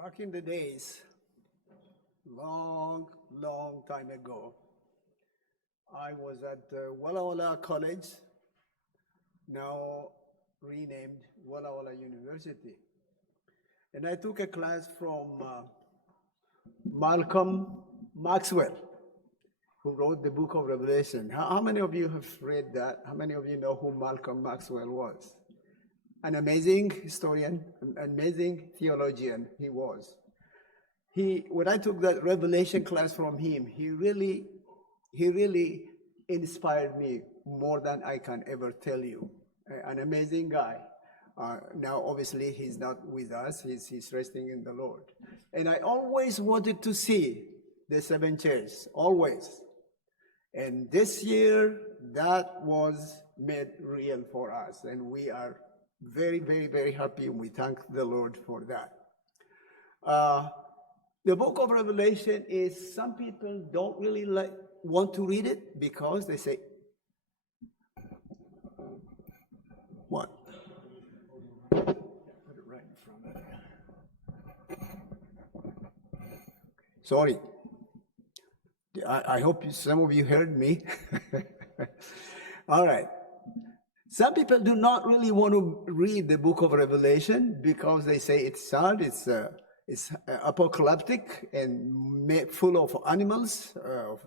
Back in the days, long time ago, I was at Wakwaya College, now renamed Wakwaya University. And I took a class from Malcolm Maxwell, who wrote the book of Revelation. How many of you have read that? How many of you know who Malcolm Maxwell was? An amazing historian, an amazing theologian he was. When I took that Revelation class from him, he really inspired me more than I can ever tell you. An amazing guy. Now, obviously, he's not with us. He's resting in the Lord. And I always wanted to see the seven churches, always. And this year, that was made real for us. And we are very, very, very happy, and we thank the Lord for that. The book of Revelation is, some people don't really want to read it because they say, what? Put it right in front of you. Sorry. I hope some of you heard me. All right. Some people do not really want to read the book of Revelation because they say it's sad, it's apocalyptic and full of animals, of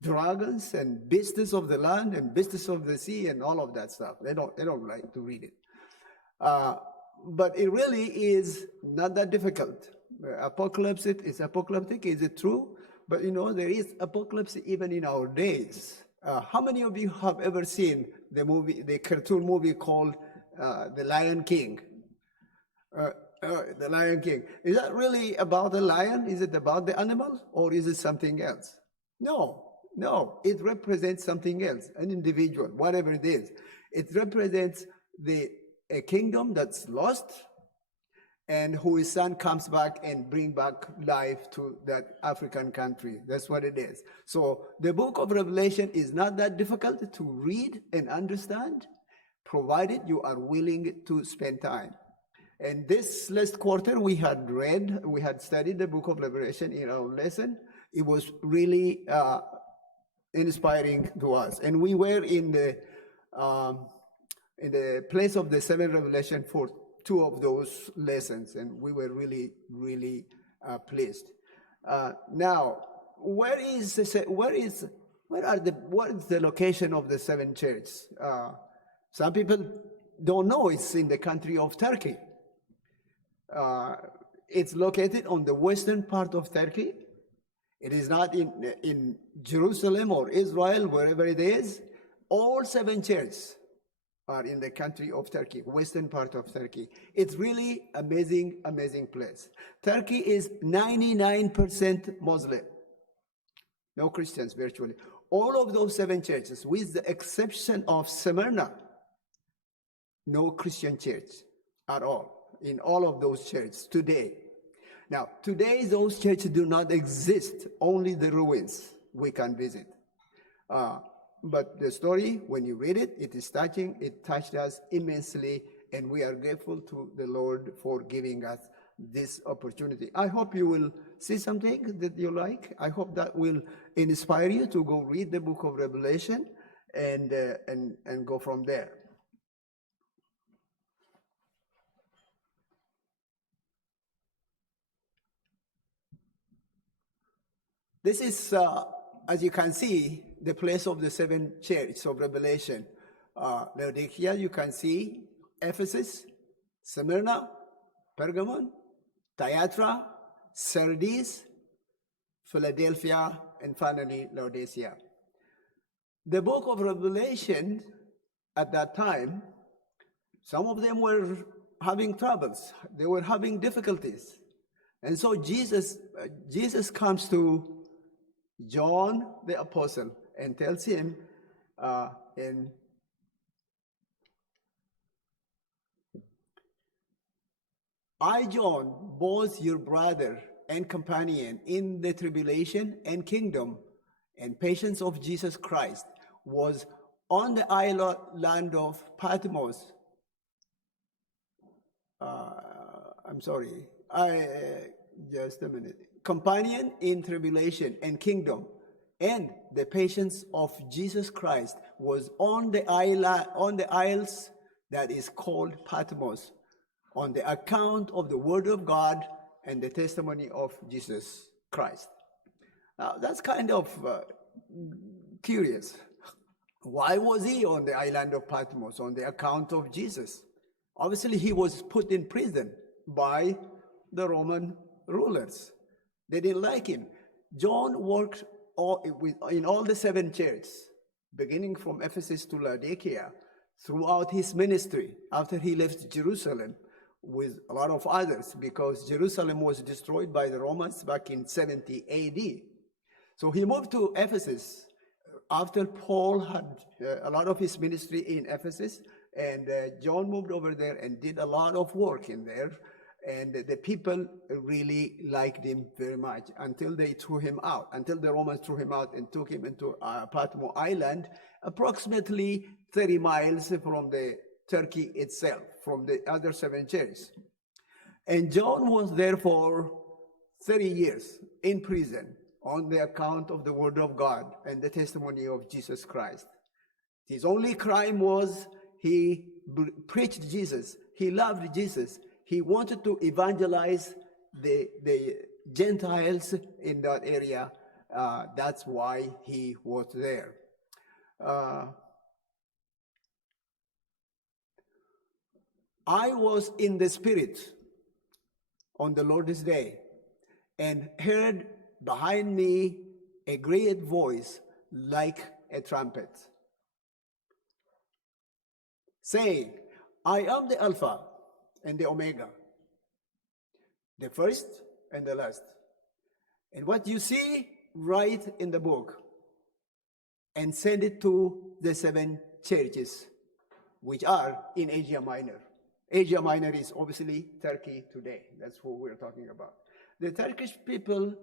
dragons and beasts of the land and beasts of the sea and all of that stuff. They don't like to read it. But it really is not that difficult. Apocalypse is apocalyptic. Is it true? But there is apocalypse even in our days. How many of you have ever seen the cartoon movie called The Lion King? The Lion King. Is that really about the lion? Is it about the animal? Or is it something else? No. It represents something else, an individual, whatever it is. It represents a kingdom that's lost, and whose son comes back and bring back life to that African country. That's what it is. So the book of Revelation is not that difficult to read and understand, provided you are willing to spend time. And this last quarter we had studied the book of Revelation in our lesson. It was really inspiring to us. And we were in the place of the seven Revelation for two of those lessons, and we were really pleased. Now, what is the location of the seven churches? Some people don't know. It's in the country of Turkey. It's located on the western part of Turkey. It is not in Jerusalem or Israel, wherever it is. All seven churches are in the country of Turkey, western part of Turkey. It's really amazing place. Turkey is 99% Muslim. No Christians virtually. All of those seven churches, with the exception of Smyrna, no Christian church at all in all of those churches today. Now, today those churches do not exist, only the ruins we can visit. But the story, when you read it, it is touching. It touched us immensely, and we are grateful to the Lord for giving us this opportunity. I hope you will see something that you like. I hope that will inspire you to go read the book of Revelation and go from there. This is, as you can see, the place of the seven churches of Revelation. Laodicea, you can see Ephesus, Smyrna, Pergamon, Thyatira, Sardis, Philadelphia, and finally Laodicea. The book of Revelation at that time, some of them were having troubles. They were having difficulties. And so Jesus comes to John the apostle and tells him I, John, both your brother and companion in the tribulation and kingdom and patience of Jesus Christ, was on the island of Patmos. I'm sorry. Just a minute. Companion in tribulation and kingdom, and the patience of Jesus Christ was on the isles that is called Patmos, on the account of the word of God and the testimony of Jesus Christ. Now, that's kind of curious. Why was he on the island of Patmos on the account of Jesus? Obviously, he was put in prison by the Roman rulers. They didn't like him. John worked in all the 7 churches, beginning from Ephesus to Laodicea, throughout his ministry after he left Jerusalem with a lot of others, because Jerusalem was destroyed by the Romans back in 70 AD. So he moved to Ephesus after Paul had a lot of his ministry in Ephesus, and John moved over there and did a lot of work in there. And the people really liked him very much until they threw him out, until the Romans threw him out and took him into Patmos Island, approximately 30 miles from the Turkey itself, from the other 7 churches. And John was there for 30 years in prison on the account of the word of God and the testimony of Jesus Christ. His only crime was he preached Jesus. He loved Jesus. He wanted to evangelize the Gentiles in that area. That's why he was there. I was in the Spirit on the Lord's day and heard behind me a great voice like a trumpet, saying, I am the Alpha and the Omega, the first and the last. And what you see, write in the book and send it to the 7 churches which are in Asia Minor. Asia Minor is obviously Turkey today. That's what we're talking about. The Turkish people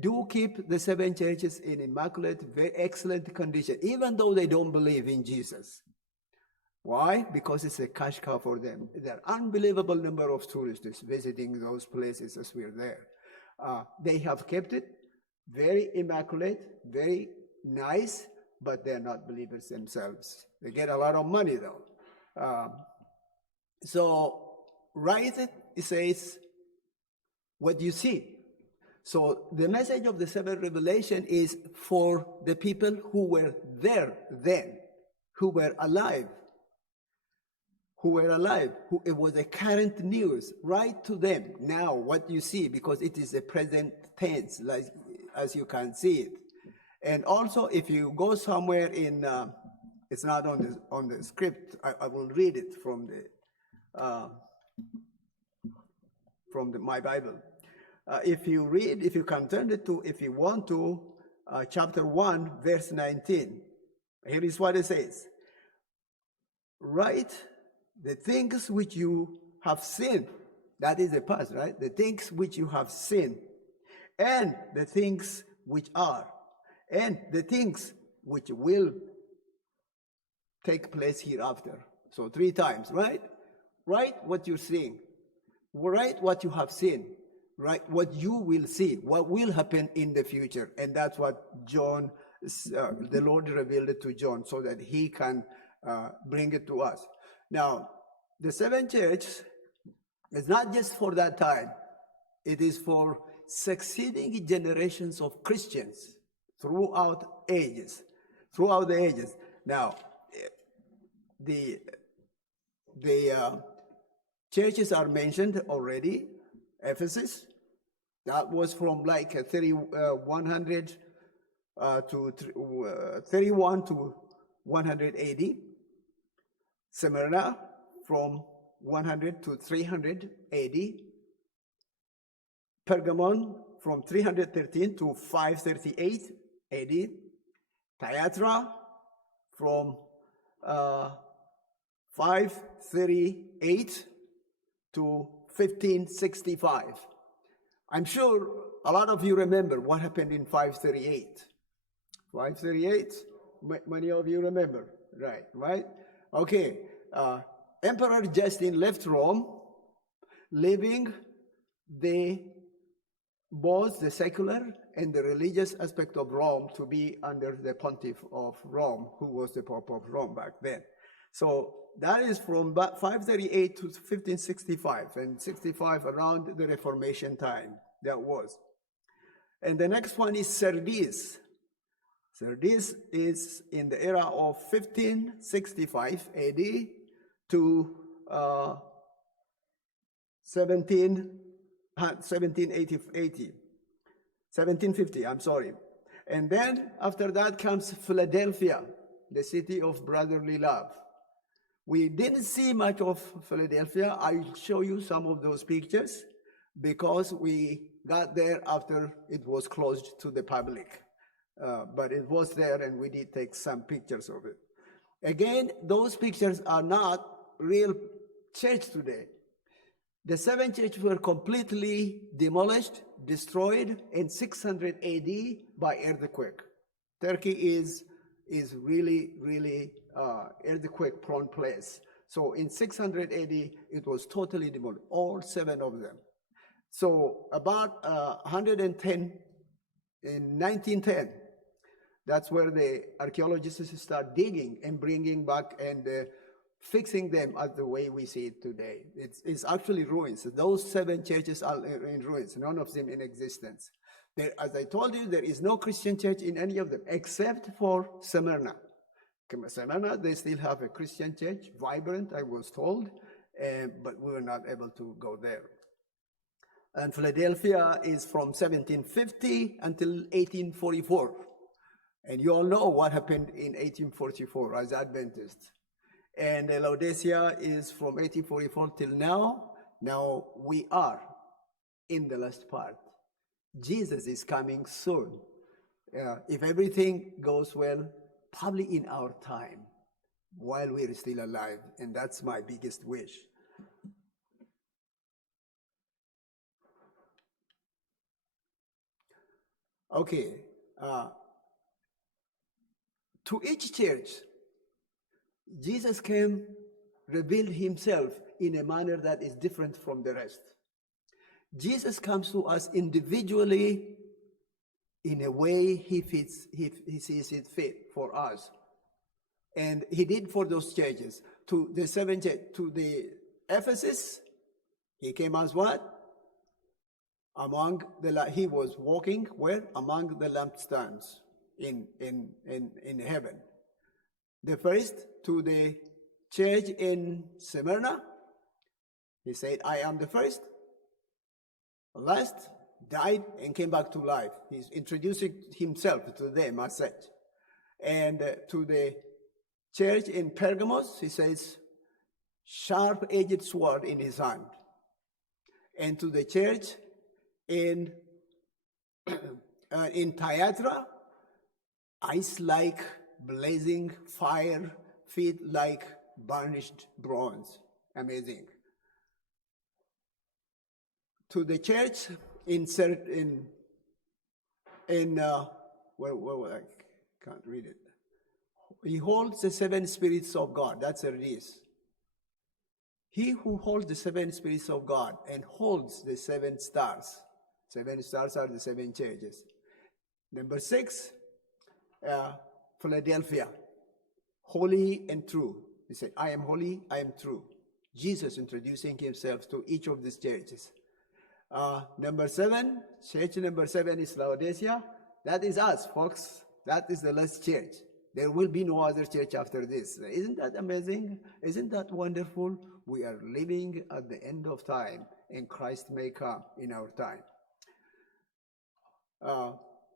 do keep the 7 churches in immaculate, very excellent condition, even though they don't believe in Jesus. Why? Because it's a cash cow for them. There are unbelievable number of tourists visiting those places as we're there. They have kept it very immaculate, very nice, but they're not believers themselves. They get a lot of money though. So write it, it says what you see. So the message of the 7th revelation is for the people who were there then, who were alive. It was a current news. Write to them now what you see, because it is a present tense, like as you can see it. And also, if you go somewhere in, it's not on the script. I will read it from my Bible. If you can turn it to, if you want to, chapter 1, verse 19. Here is what it says. Write the things which you have seen. That is the past, right? The things which you have seen, and the things which are, and the things which will take place hereafter. So 3 times, right? Write what you're seeing. Write what you have seen. Write what you will see, what will happen in the future. And that's what John, the Lord revealed it to John so that he can bring it to us. Now, the 7 churches is not just for that time. It is for succeeding generations of Christians throughout the ages. Now, the churches are mentioned already. Ephesus, that was from like 100 to 31 to 100 AD. Smyrna from 100 to 300 AD. Pergamon from 313 to 538 AD. Thyatira from 538 to 1565. I'm sure a lot of you remember what happened in 538. 538, many of you remember, right? Okay, Emperor Justin left Rome, leaving the both the secular and the religious aspect of Rome to be under the pontiff of Rome, who was the Pope of Rome back then. So that is from 538 to 1565, and 65 around the Reformation time, that was. And the next one is Sardis. Sardis is in the era of 1565 AD to 1750, I'm sorry. And then after that comes Philadelphia, the city of brotherly love. We didn't see much of Philadelphia. I'll show you some of those pictures because we got there after it was closed to the public. But it was there and we did take some pictures of it. Again, those pictures are not real church today. The seven churches were completely demolished, destroyed in 600 AD by earthquake. Turkey is really, really earthquake-prone place. So in 600 AD, it was totally demolished, all seven of them. So about 110, in 1910, that's where the archaeologists start digging and bringing back and fixing them as the way we see it today. It's actually ruins. Those seven churches are in ruins, none of them in existence. There, as I told you, there is no Christian church in any of them except for Smyrna. Smyrna, they still have a Christian church, vibrant, I was told, but we were not able to go there. And Philadelphia is from 1750 until 1844. And you all know what happened in 1844 as Adventists. And Laodicea is from 1844 till now. Now we are in the last part. Jesus is coming soon. If everything goes well, probably in our time, while we're still alive. And that's my biggest wish. Okay. To each church, Jesus came, revealed himself in a manner that is different from the rest. Jesus comes to us individually in a way he sees it fit for us. And he did for those churches. To the seven churches, to the Ephesus, he came as what? He was walking where? Among the lampstands in heaven. The first, to the church in Smyrna, he said, I am the first, last, died, and came back to life. He's introducing himself to them as such. And to the church in Pergamos, he says, sharp-edged sword in his hand. And to the church in Thyatira, eyes like blazing fire, feet like burnished bronze. Amazing. To the church in where I can't read it. He holds the seven spirits of God. That's what it is. He who holds the seven spirits of God and holds the seven stars. Seven stars are the seven churches. Number 6, Philadelphia, holy and true. He said, I am holy, I am true. Jesus introducing himself to each of these churches. Number 7, church number 7 is Laodicea. That is us, folks. That is the last church. There will be no other church after this. Isn't that amazing? Isn't that wonderful? We are living at the end of time, and Christ may come in our time.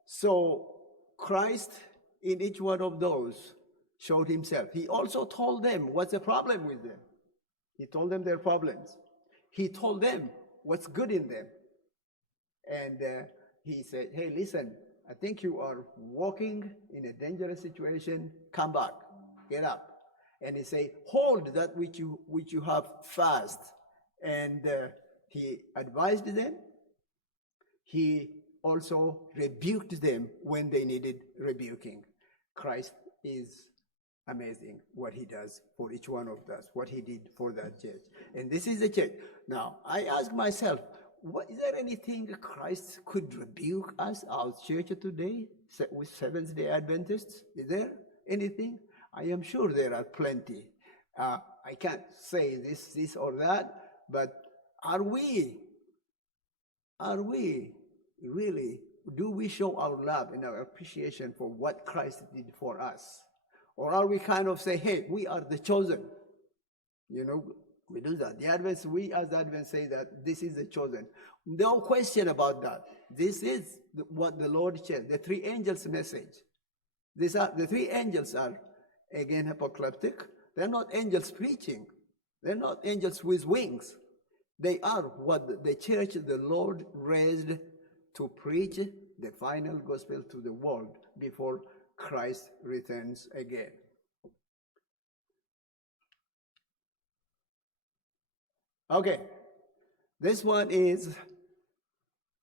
So Christ, in each one of those, showed himself. He also told them what's the problem with them. He told them their problems. He told them what's good in them. And he said, hey, listen, I think you are walking in a dangerous situation. Come back, get up. And he said, hold that which you have fast. And he advised them. He also rebuked them when they needed rebuking. Christ is amazing what he does for each one of us, what he did for that church. And this is the church. Now, I ask myself, is there anything Christ could rebuke us, our church today, with Seventh-day Adventists? Is there anything? I am sure there are plenty. I can't say this or that, but are we really, do we show our love and our appreciation for what Christ did for us? Or are we kind of say, hey, we are the chosen? You know, we do that. The Adventists, we as Adventists say that this is the chosen. No question about that. This is what the Lord shared. The three angels' message. The three angels are, again, apocalyptic. They're not angels preaching. They're not angels with wings. They are what the church, the Lord raised to preach the final gospel to the world before Christ returns again. Okay, this one is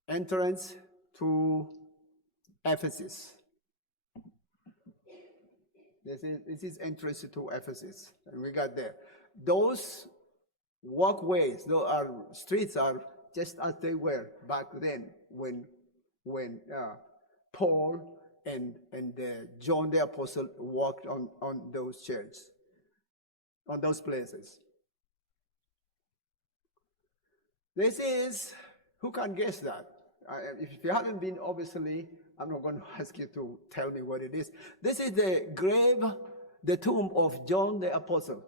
entrance to Ephesus. This is entrance to Ephesus, and we got there. Those walkways, those are streets, are just as they were back then when Paul and John the Apostle walked on those churches, on those places. This is, who can guess that? If you haven't been, obviously, I'm not going to ask you to tell me what it is. This is the grave, the tomb of John the Apostle.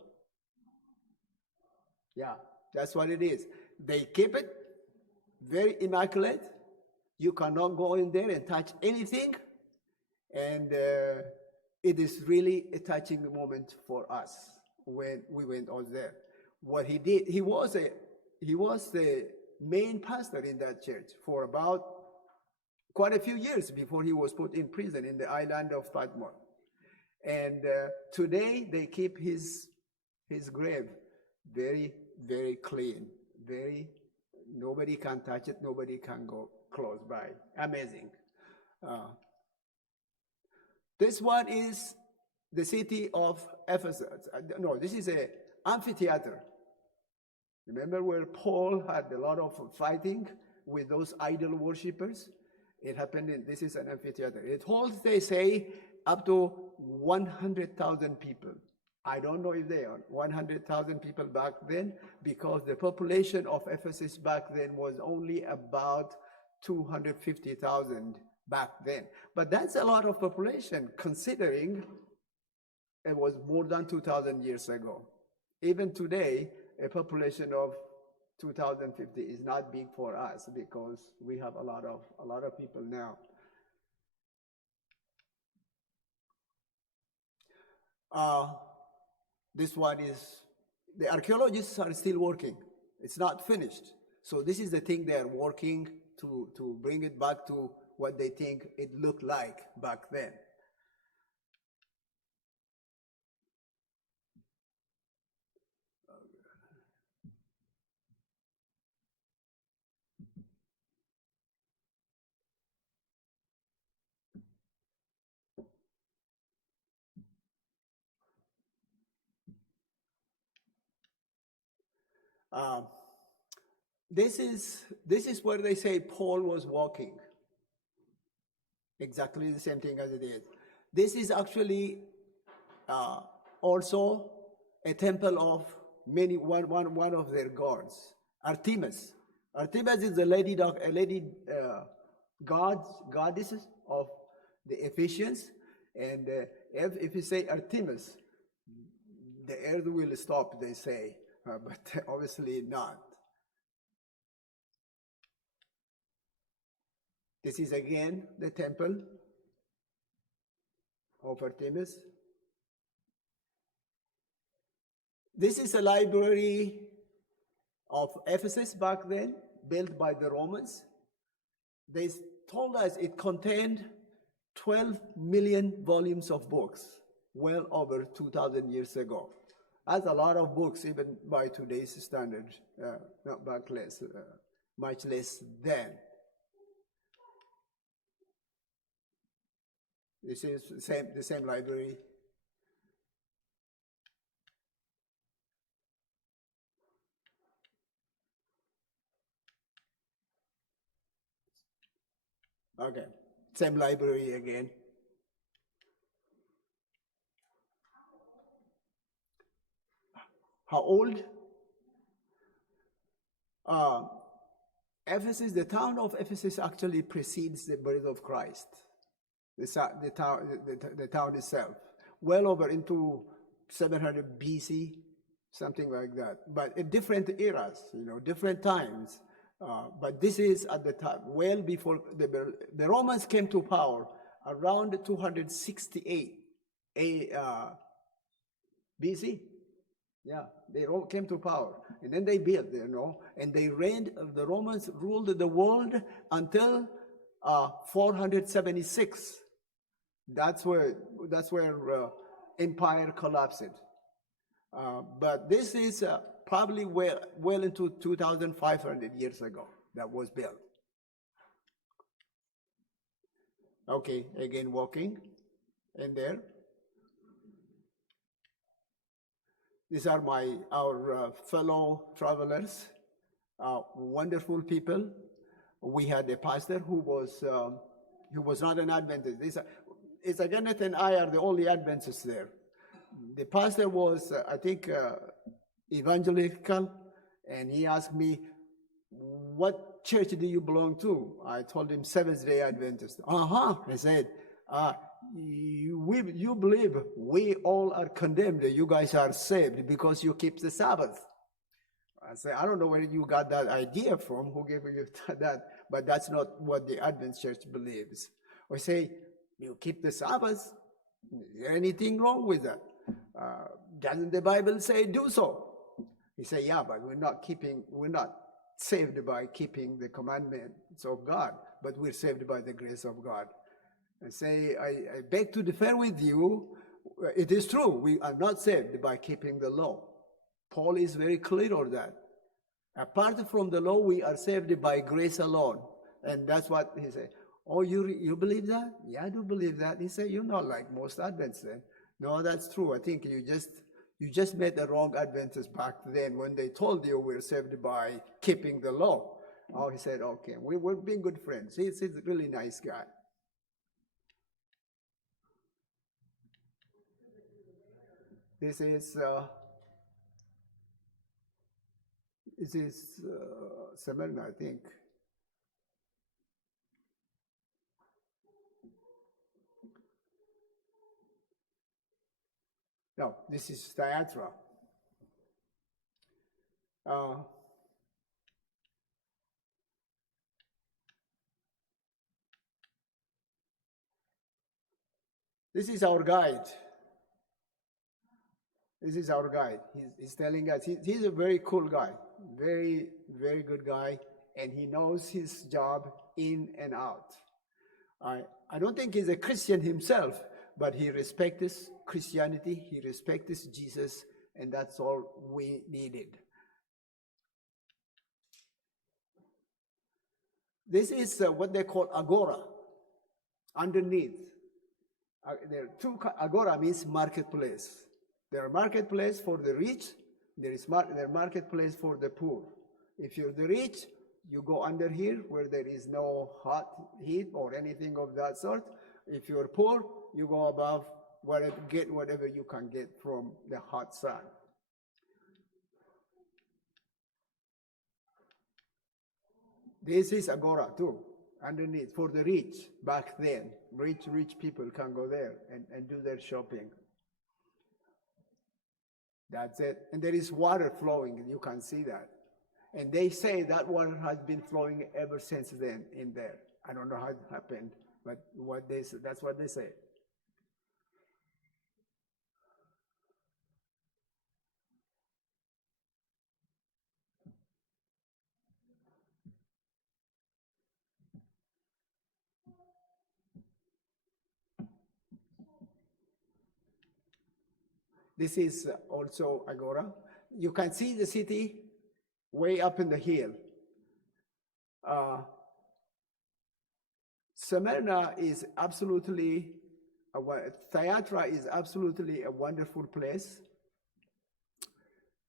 Yeah, that's what it is. They keep it very immaculate. You cannot go in there and touch anything. And it is really a touching moment for us when we went out there. What he did, he was the main pastor in that church for about quite a few years before he was put in prison in the island of Patmos. And today they keep his grave very, very clean. Nobody can touch it. Nobody can go close by. Amazing. This one is the city of Ephesus. No, this is an amphitheater. Remember where Paul had a lot of fighting with those idol worshippers? It happened this is an amphitheater. It holds, they say, up to 100,000 people. I don't know if they are 100,000 people back then, because the population of Ephesus back then was only about 250,000 back then. But that's a lot of population, considering it was more than 2,000 years ago. Even today, a population of 2050 is not big for us, because we have a lot of people now. This one is, the archaeologists are still working. It's not finished. So this is the thing they are working to bring it back to what they think it looked like back then. This is where they say Paul was walking. Exactly the same thing as it is. This is actually also a temple of one of their gods, Artemis. Artemis is a lady goddess of the Ephesians, and if you say Artemis, the earth will stop, they say, but obviously not. This is again the temple of Artemis. This is a library of Ephesus back then, built by the Romans. They told us it contained 12 million volumes of books, well over 2,000 years ago. That's a lot of books, even by today's standard, not back less, much less then. This is the same library. Okay, same library again. How old? Uh, Ephesus, the town of Ephesus actually precedes the birth of Christ. The town itself, well over into 700 BC, something like that. But in different eras, different times. But this is at the time, well before the Romans came to power around 268 BC. Yeah, they all came to power, and then they built, and they reigned. The Romans ruled the world until 476. That's where empire collapsed. But this is probably well into 2,500 years ago that was built. Okay, again walking in there. These are our fellow travelers, wonderful people. We had a pastor who was not an Adventist. Kenneth and I are the only Adventists there. The pastor was, I think, evangelical, and he asked me, "What church do you belong to?" I told him Seventh-day Adventist. I said, you believe we all are condemned. You guys are saved because you keep the Sabbath. I say, I don't know where you got that idea from, who gave you that, but that's not what the Advent Church believes. We say, you keep the Sabbath. Is there anything wrong with that? Doesn't the Bible say do so? He said, yeah, but we're not saved by keeping the commandments of God, but we're saved by the grace of God. I say, I beg to differ with you. It is true, we are not saved by keeping the law. Paul is very clear on that. Apart from the law, we are saved by grace alone. And that's what he said. Oh, you believe that? Yeah, I do believe that. He said, you're not like most Adventists then. No, that's true. I think you just met the wrong Adventists back then when they told you we're saved by keeping the law. Oh, he said, okay, we're being good friends. He's a really nice guy. This is Smyrna, I think. No, this is Thyatira. This is our guide. This is our guide. He's telling us, he's a very cool guy, very, very good guy, and he knows his job in and out. I don't think he's a Christian himself, but he respects Christianity, he respects Jesus, and that's all we needed. This is what they call agora, underneath. There are two, agora means marketplace. There are marketplace for the rich, there is marketplace for the poor. If you're the rich, you go under here where there is no hot heat or anything of that sort. If you're poor, you go above, get whatever you can get from the hot sun. This is agora too, underneath, for the rich back then. Rich people can go there and do their shopping. That's it. And there is water flowing, you can see that. And they say that water has been flowing ever since then in there. I don't know how it happened, but that's what they say. This is also agora. You can see the city way up in the hill. Smyrna is absolutely, Thyatira is absolutely a wonderful place.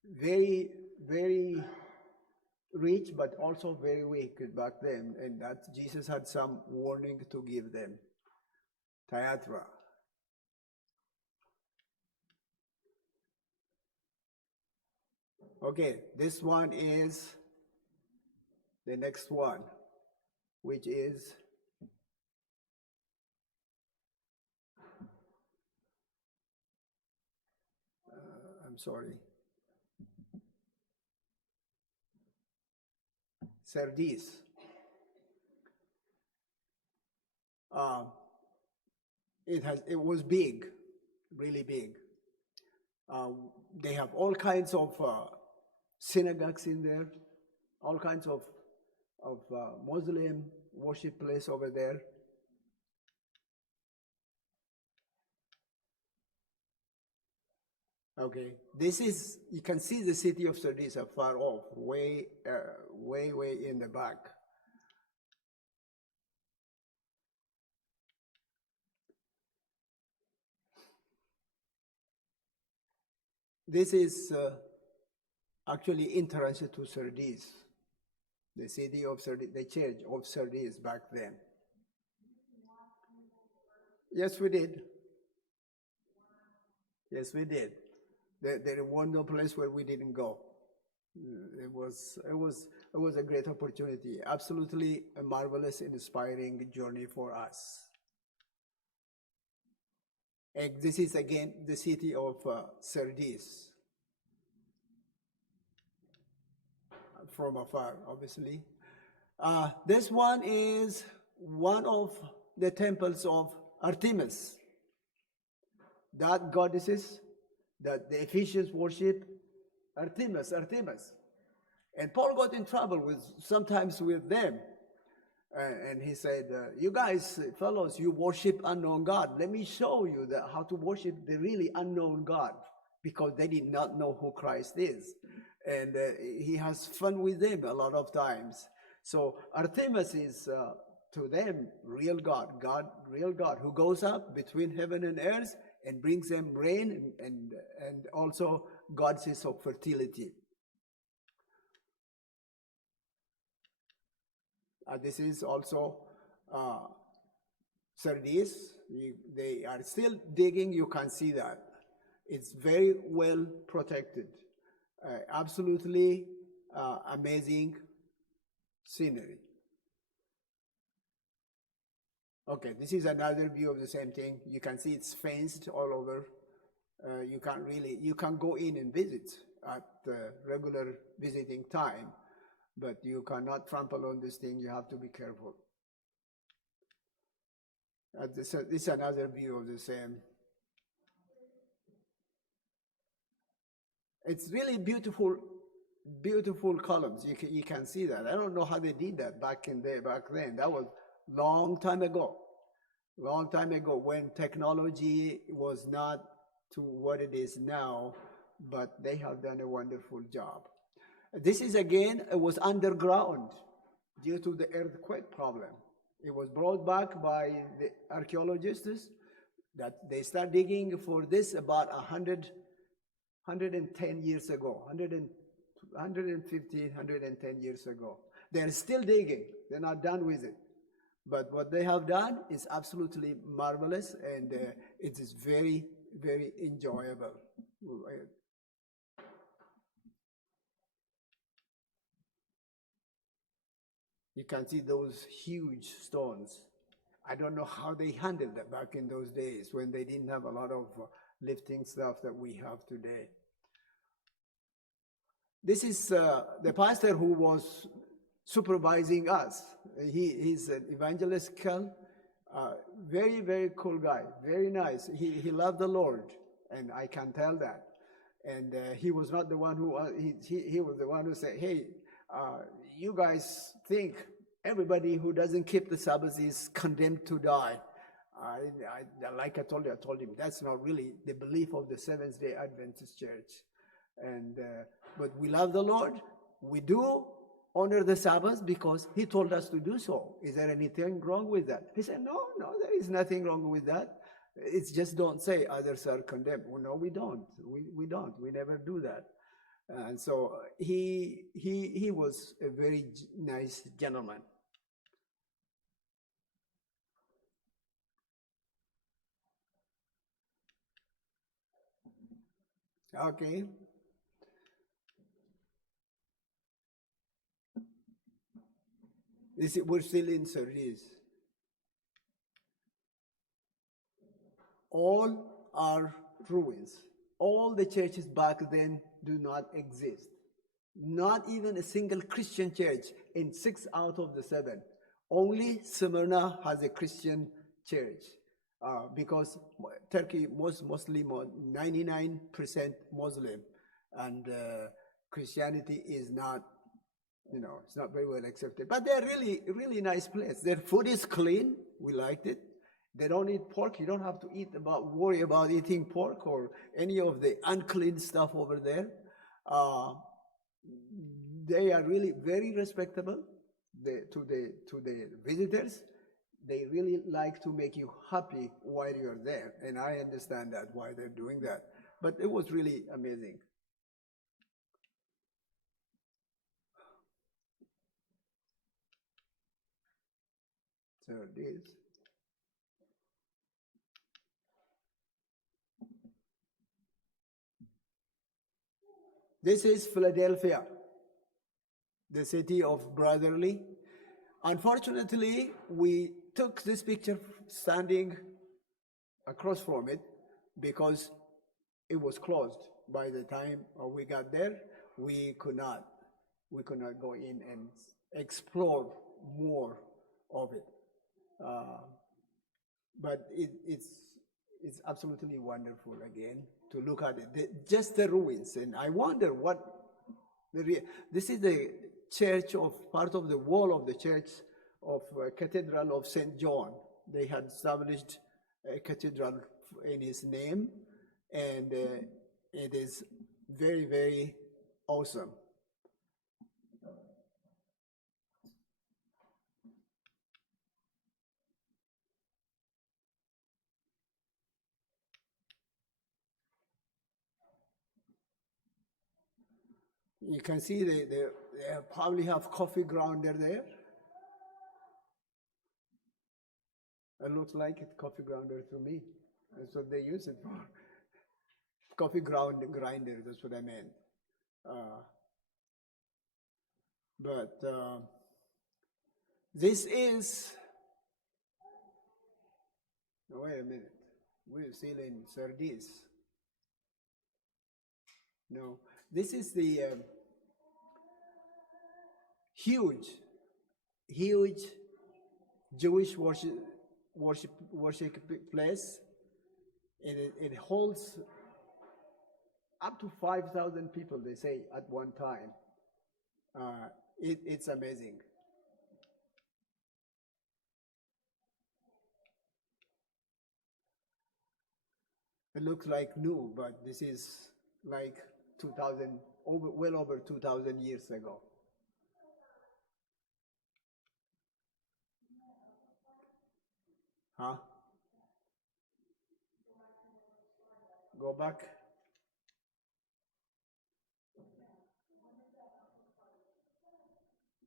Very, very rich, but also very weak back then, and that Jesus had some warning to give them. Thyatira. Okay, this one is the next one, which is I'm sorry, Sardis. It was big, really big. They have all kinds of synagogues in there, all kinds of Muslim worship place over there. Okay, this is, you can see the city of Sardis afar off, way in the back. This is actually entrance to Sardis, the city of Sardis, the church of Sardis back then. Yes, we did. Yes, we did. There was no place where we didn't go. It was a great opportunity. Absolutely a marvelous, inspiring journey for us. And this is again the city of Sardis. From afar, obviously. This one is one of the temples of Artemis, that goddesses that the Ephesians worship. Artemis. And Paul got in trouble sometimes with them. And he said, you guys, fellows, you worship unknown God. Let me show you how to worship the really unknown God, because they did not know who Christ is. And he has fun with them a lot of times. So Artemis is, to them, real God, real God, who goes up between heaven and earth and brings them rain and also goddess of fertility. This is also Sardis. They are still digging. You can see that. It's very well protected. Absolutely amazing scenery. Okay, this is another view of the same thing. You can see it's fenced all over. You can go in and visit at regular visiting time, but you cannot trample on this thing. You have to be careful. This is another view of the same. It's really beautiful columns. You can see that. I don't know how they did that back then. That was long time ago when technology was not to what it is now, but they have done a wonderful job. This is again, it was underground due to the earthquake problem. It was brought back by the archaeologists that they start digging for this about 110 years ago, 150, 110 years ago. They're still digging. They're not done with it. But what they have done is absolutely marvelous, and it is very, very enjoyable. You can see those huge stones. I don't know how they handled that back in those days when they didn't have a lot of lifting stuff that we have today. This is the pastor who was supervising us. He's an evangelical, very, very cool guy, very nice. He loved the Lord, and I can tell that. And he was not the one who, he was the one who said, hey, you guys think everybody who doesn't keep the Sabbath is condemned to die. Like I told him, that's not really the belief of the Seventh-day Adventist Church. And but we love the Lord. We do honor the Sabbath because he told us to do so. Is there anything wrong with that? He said, no, there is nothing wrong with that. It's just don't say others are condemned. Well, no, we don't. We don't. We never do that. And so he was a very nice gentleman. Okay, we're still in Sardis. All are ruins. All the churches back then do not exist. Not even a single Christian church in 6 out of the 7. Only Smyrna has a Christian church because Turkey was mostly 99% Muslim, and Christianity is not, it's not very well accepted. But they're really, really nice place. Their food is clean. We liked it. They don't eat pork. You don't have to worry about eating pork or any of the unclean stuff over there. Uh, they are really very respectable to the visitors. They really like to make you happy while you're there, and I understand that why they're doing that. But it was really amazing. So this is Philadelphia, the city of brotherly. Unfortunately, we took this picture standing across from it because it was closed. By the time we got there, we could not go in and explore more of it. Uh, but it's absolutely wonderful again to look at it. Just the ruins, and I wonder what this is the church of part of the wall of the church of Cathedral of Saint John. They had established a cathedral in his name, and it is very, very awesome. You can see they probably have coffee grounder there. It looks like it's coffee grounder to me. That's what they use it for. Coffee grinder, that's what I meant. Uh, but this is, wait a minute, we're still in Sardis. No, this is the huge Jewish worship place. It holds up to 5,000 people, they say, at one time. It's amazing. It looks like new, but this is like 2,000, well over 2,000 years ago. Huh? Go back.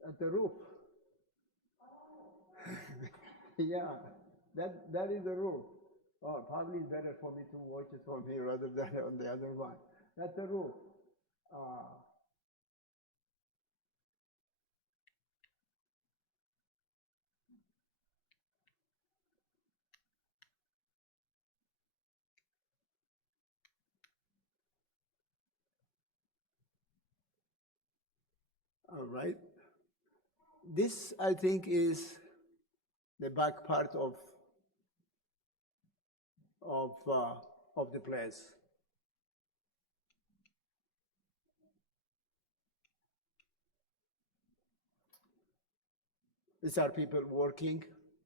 At the roof. Yeah, that is the roof. Oh, probably better for me to watch it from here rather than on the other one. That's the roof. Uh, all right. This, I think, is the back part of uh, of the place. These are people working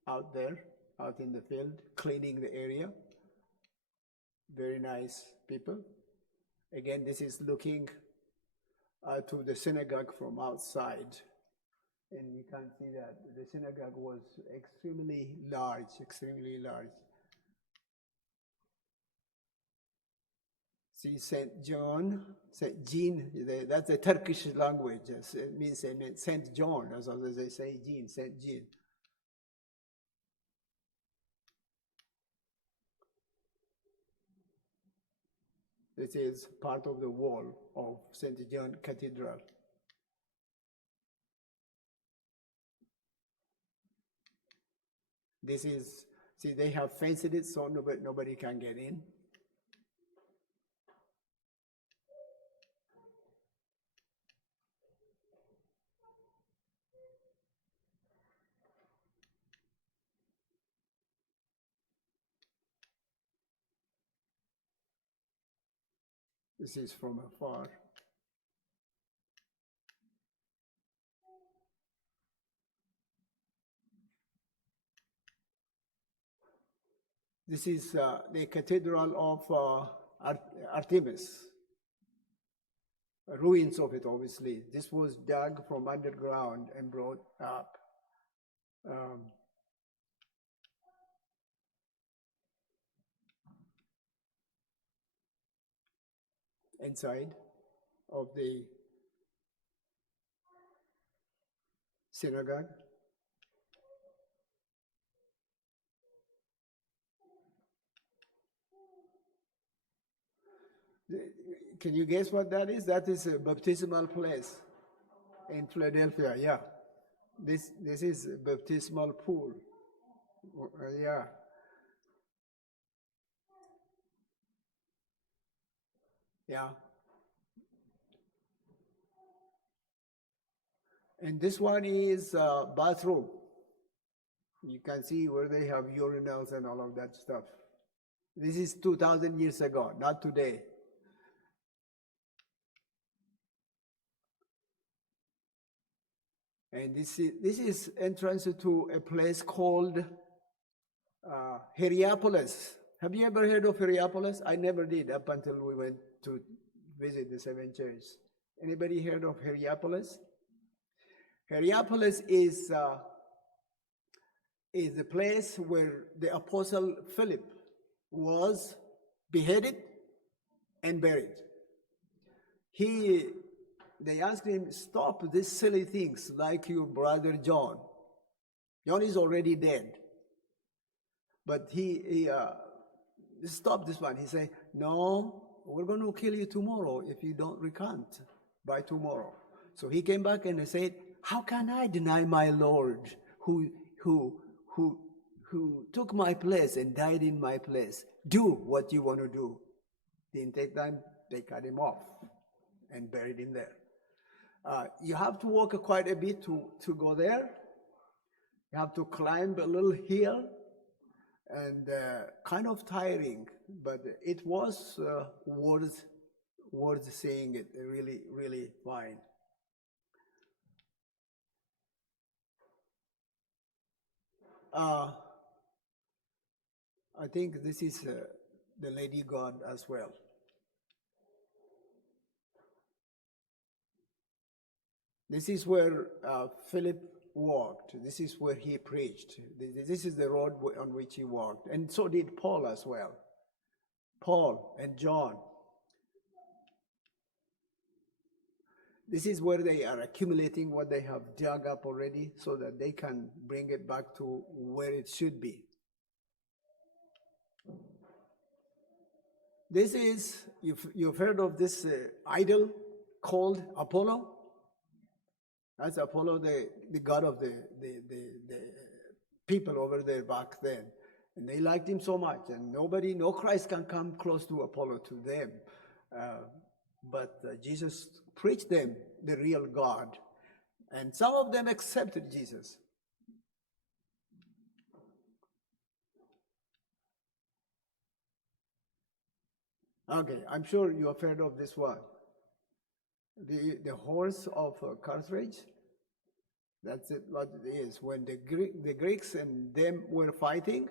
out there, out in the field, cleaning the area. Very nice people. Again, this is looking to the synagogue from outside. And you can see that the synagogue was extremely large, See, Saint John, Saint Jean, that's the Turkish language. It means Saint John, as they say, Jean, Saint Jean. This is part of the wall of Saint John Cathedral. This is, see, they have fenced it so nobody can get in. This is from afar. This is the Cathedral of Artemis. Ruins of it, obviously. This was dug from underground and brought up. Inside of the synagogue. Can you guess what that is? That is a baptismal place in Philadelphia. Yeah, this is a baptismal pool. Yeah. Yeah. And this one is a bathroom. You can see where they have urinals and all of that stuff. This is 2,000 years ago, not today. And this is entrance to a place called Hierapolis. Have you ever heard of Hierapolis? I never did up until we went to visit the seven churches. Anybody heard of Hierapolis? Hierapolis is the place where the Apostle Philip was beheaded and buried. They asked him, stop these silly things like your brother John. John is already dead. But he stopped this one. He said, no, we're going to kill you tomorrow if you don't recant by tomorrow. So he came back and he said, how can I deny my Lord who took my place and died in my place? Do what you want to do. Didn't take time, they cut him off and buried him there. You have to walk quite a bit to go there. You have to climb a little hill, and kind of tiring, but it was worth seeing it. Really, really fine. I think this is the Lady God as well. This is where Philip walked. This is where he preached. This is the road on which he walked. And so did Paul as well. Paul and John. This is where they are accumulating what they have dug up already so that they can bring it back to where it should be. This is, you've heard of this idol called Apollo? That's Apollo, the god of the people over there back then. And they liked him so much, and no Christ can come close to Apollo to them. But Jesus preached them the real God. And some of them accepted Jesus. Okay, I'm sure you have heard of this one. The horse of Carthage. That's it, what it is. When the Greeks and them were fighting,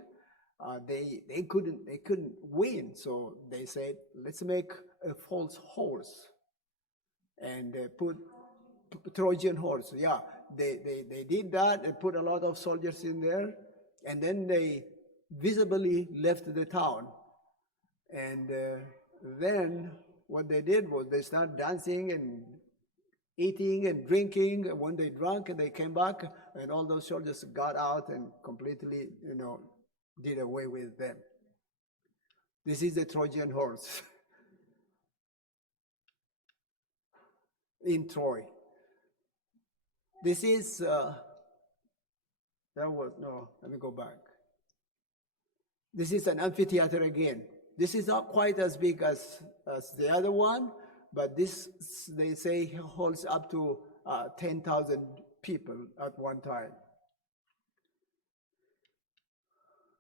they couldn't win. So they said, let's make a false horse and put Trojan horse. Yeah, they did that and put a lot of soldiers in there, and then they visibly left the town, and then what they did was they started dancing and eating and drinking. And when they drank, they came back, and all those soldiers got out and completely, did away with them. This is the Trojan horse in Troy. This is, let me go back. This is an amphitheater again. This is not quite as big as the other one, but this, they say, holds up to 10,000 people at one time.